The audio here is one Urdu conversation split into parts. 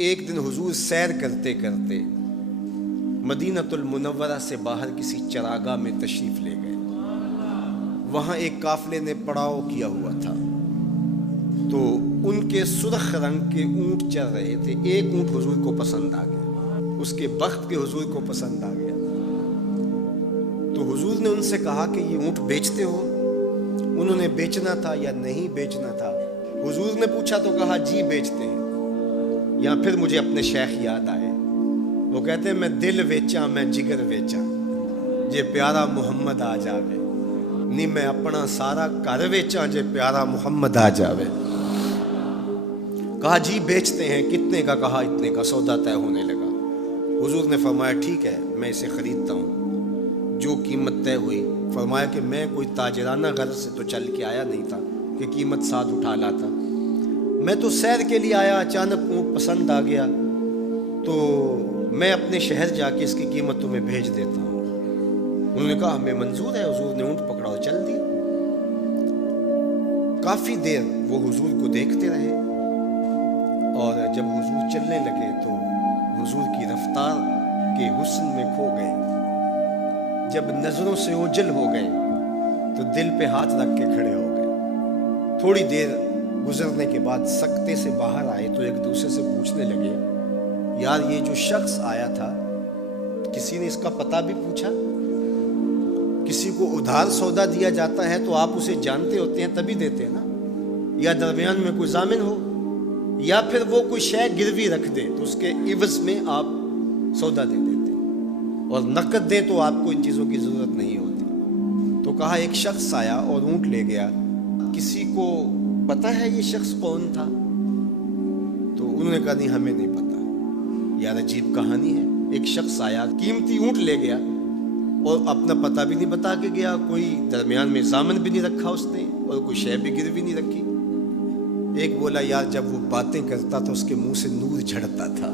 ایک دن حضور سیر کرتے کرتے مدینۃ المنورہ سے باہر کسی چراگاہ میں تشریف لے گئے. وہاں ایک قافلے نے پڑاؤ کیا ہوا تھا، تو ان کے سرخ رنگ کے اونٹ چل رہے تھے. ایک اونٹ حضور کو پسند آ گیا، اس کے بخت کے حضور کو پسند آ گیا. تو حضور نے ان سے کہا کہ یہ اونٹ بیچتے ہو؟ انہوں نے بیچنا تھا یا نہیں بیچنا تھا. حضور نے پوچھا تو کہا جی بیچتے ہیں. یا پھر مجھے اپنے شیخ یاد آئے، وہ کہتے ہیں میں دل ویچاں میں جگر ویچاں جے پیارا محمد آ جاوے، نہیں میں اپنا سارا گھر ویچاں جے پیارا محمد آ جاوے. کہا جی بیچتے ہیں. کتنے کا؟ کہا اتنے کا. سودا طے ہونے لگا. حضور نے فرمایا ٹھیک ہے میں اسے خریدتا ہوں. جو قیمت طے ہوئی، فرمایا کہ میں کوئی تاجرانہ غرض سے تو چل کے آیا نہیں تھا کہ قیمت ساتھ اٹھا لاتا. میں تو سیر کے لیے آیا، اچانک اونٹ پسند آ گیا، تو میں اپنے شہر جا کے اس کی قیمت تمہیں بھیج دیتا ہوں. انہوں نے کہا ہمیں منظور ہے. حضور نے اونٹ پکڑا اور چل دی. کافی دیر وہ حضور کو دیکھتے رہے، اور جب حضور چلنے لگے تو حضور کی رفتار کے حسن میں کھو گئے. جب نظروں سے اوجھل ہو گئے تو دل پہ ہاتھ رکھ کے کھڑے ہو گئے. تھوڑی دیر گزرنے کے بعد سکتے سے باہر آئے تو ایک دوسرے سے پوچھنے لگے یار یہ جو شخص آیا تھا کسی نے اس کا پتہ بھی پوچھا؟ کسی کو ادھار سودا دیا جاتا ہے تو آپ اسے جانتے ہوتے ہیں تبھی دیتے ہیں نا، یا درمیان میں کوئی ضامن ہو، یا پھر وہ کوئی شے گروی رکھ دے تو اس کے عوض میں آپ سودا دے دیتے ہیں، اور نقد دیں تو آپ کو ان چیزوں کی ضرورت نہیں ہوتی. تو کہا ایک شخص آیا اور اونٹ لے گیا، کسی کو پتہ ہے یہ شخص کون تھا؟ تو انہوں نے کہا نہیں ہمیں نہیں پتا. یار عجیب کہانی ہے. ایک شخص آیا، قیمتی اونٹ لے گیا اور اپنا پتہ بھی نہیں بتا کے گیا، کوئی درمیان میں ضامن بھی نہیں رکھا اس نے، اور کوئی شے بھی گروی نہیں رکھی. ایک بولا یار جب وہ باتیں کرتا تھا اس کے منہ سے نور جھڑتا تھا،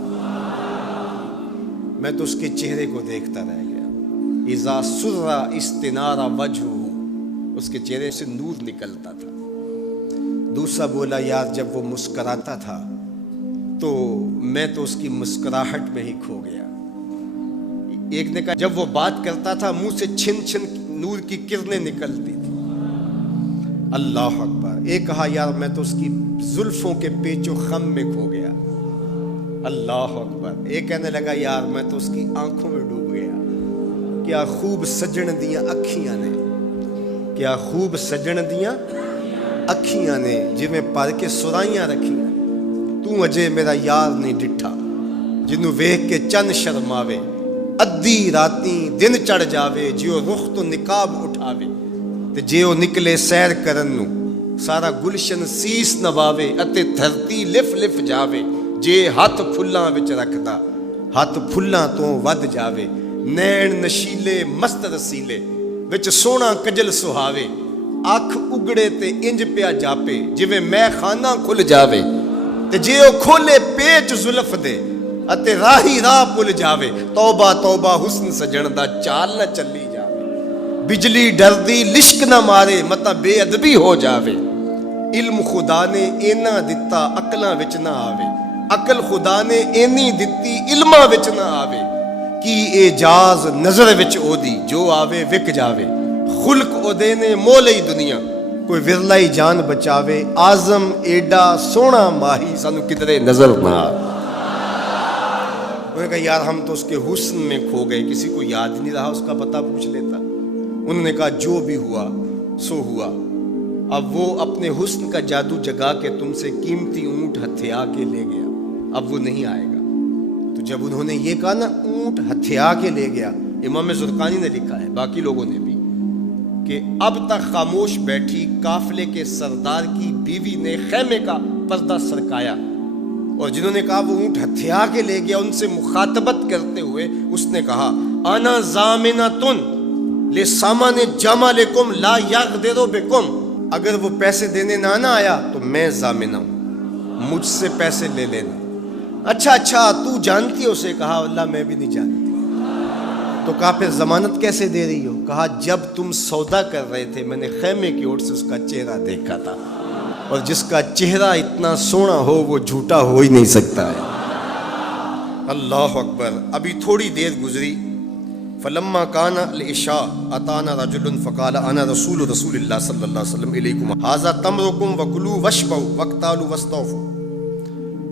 میں تو اس کے چہرے کو دیکھتا رہ گیا. اذا سر استنار وجہہ، اس کے چہرے سے نور نکلتا تھا. دوسرا بولا یار جب وہ مسکراتا تھا تو میں تو اس کی مسکراہٹ میں ہی کھو گیا. ایک نے کہا جب وہ بات کرتا تھا منہ سے چھن چھن نور کی کرنیں نکلتی تھی. اللہ اکبر. ایک کہا یار میں تو اس کی زلفوں کے پیچ و خم میں کھو گیا. اللہ اکبر. ایک کہنے لگا یار میں تو اس کی آنکھوں میں ڈوب گیا. کیا خوب سجن دیاں اکھیاں نے، کیا خوب سجن دیاں اکھیاں نے جویں پر کے سرائیاں رکھیاں. تو اجے میرا یار نہیں ڈٹھا جنوں ویکھ کے چن شرماوے، ادھی راتیں دن چڑھ جاوے جیو رخ تو نقاب اٹھاوے. تے جے او نکلے سیر کرن نو سارا گلشن سیس نواوے، اتے دھرتی لف لف جاوے. جے ہاتھ پھلاں وچ رکھدا ہاتھ پھلاں تو ود جاوے. نین نشیلے مست رسیلے وچ سونا کجل سہاوے. اکھ اگڑے تے انج پیا جاپے جویں میں خانہ کھل جاوے. تے جے او کھولے پیچ زلف دے اتے راہی راہ پل جاوے. توبہ توبہ حسن سجن دا چال نہ چلی جاوے. بجلی ڈردی لشک نہ مارے متا بے ادبی ہو جاوے. علم خدا نے اینا دتا عقلاں وچ نہ آوے، عقل خدا نے اینی دتی علماں وچ نہ آوے. کی اعجاز نظر وچ او دی جو آوے وک جاوے. خلق او دے نے مولئی دنیا کوئی ورلائی جان بچاوے. آزم ایڈا سونا ماہی سانو کدرے نظر نہ آوے. انہوں نے کہا یار ہم تو اس کے حسن میں کھو گئے، کسی کو یاد نہیں رہا اس کا پتہ پوچھ لیتا. انہوں نے کہا جو بھی ہوا سو ہوا. اب وہ اپنے حسن کا جادو جگا کے تم سے قیمتی اونٹ ہتھیا کے لے گیا، اب وہ نہیں آئے گا. تو جب انہوں نے یہ کہا نا اونٹ ہتھیا کے لے گیا، امام زرقانی نے لکھا ہے باقی لوگوں نے بھی کہ اب تک خاموش بیٹھی قافلے کے سردار کی بیوی نے خیمے کا پردہ سرکایا، اور جنہوں نے کہا وہ اونٹ ہتھیا کے لے گیا ان سے مخاطبت کرتے ہوئے اس نے کہا انا ضامنۃ لسامان جمالکم لا یغدر بکم. اگر وہ پیسے دینے نہ آیا تو میں ضامنہ ہوں، مجھ سے پیسے لے لینا. اچھا تو جانتی ہے اسے؟ کہا اللہ میں بھی نہیں جانتی. تو کہا پھر ضمانت کیسے دے رہی ہو؟ کہا جب تم سودا کر رہے تھے میں نے خیمے کی اوٹ سے اس کا چہرہ دیکھا تھا، اور جس کا چہرہ اتنا سونا ہو وہ جھوٹا ہو ہی نہیں سکتا ہے. اللہ اکبر. ابھی تھوڑی دیر گزری. فلما کان العشاء اتانا رجل فقال انا رسول اللہ صلی اللہ علیہ وسلم الیکم ھذا تمرکم وکلوا واشبعوا واقتالوا واستوفوا.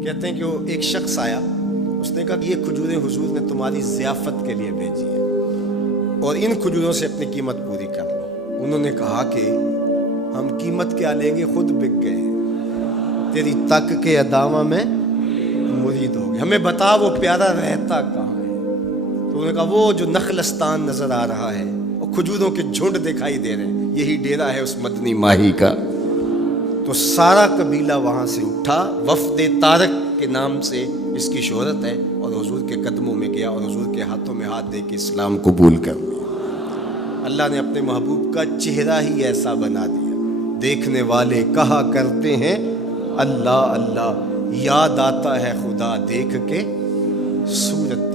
کہتے ہیں کہ وہ ایک شخص آیا, اس نے کہا کہ یہ کھجوریں حضور نے تمہاری ضیافت کے لیے بھیجی ہیں اور ان کھجوروں سے اپنی قیمت پوری کر لو. انہوں نے کہا کہ ہم قیمت کیا لیں گے, خود بک گئے, تیری تک کے ادامہ میں مرید ہو گئے, ہمیں بتا وہ پیارا رہتا کہاں ہے. تو انہوں نے کہا وہ جو نخلستان نظر آ رہا ہے, وہ کھجوروں کے جھنڈ دکھائی دے رہے ہیں, یہی ڈیرا ہے اس مدنی ماہی کا. تو سارا قبیلہ وہاں سے اٹھا, وفد طارق کے نام سے اس کی شہرت ہے, اور حضور کے قدموں میں گیا اور حضور کے ہاتھوں میں ہاتھ دے کے اسلام قبول کر لیا. اللہ نے اپنے محبوب کا چہرہ ہی ایسا بنا دیا, دیکھنے والے کہا کرتے ہیں اللہ اللہ, یاد آتا ہے خدا دیکھ کے صورت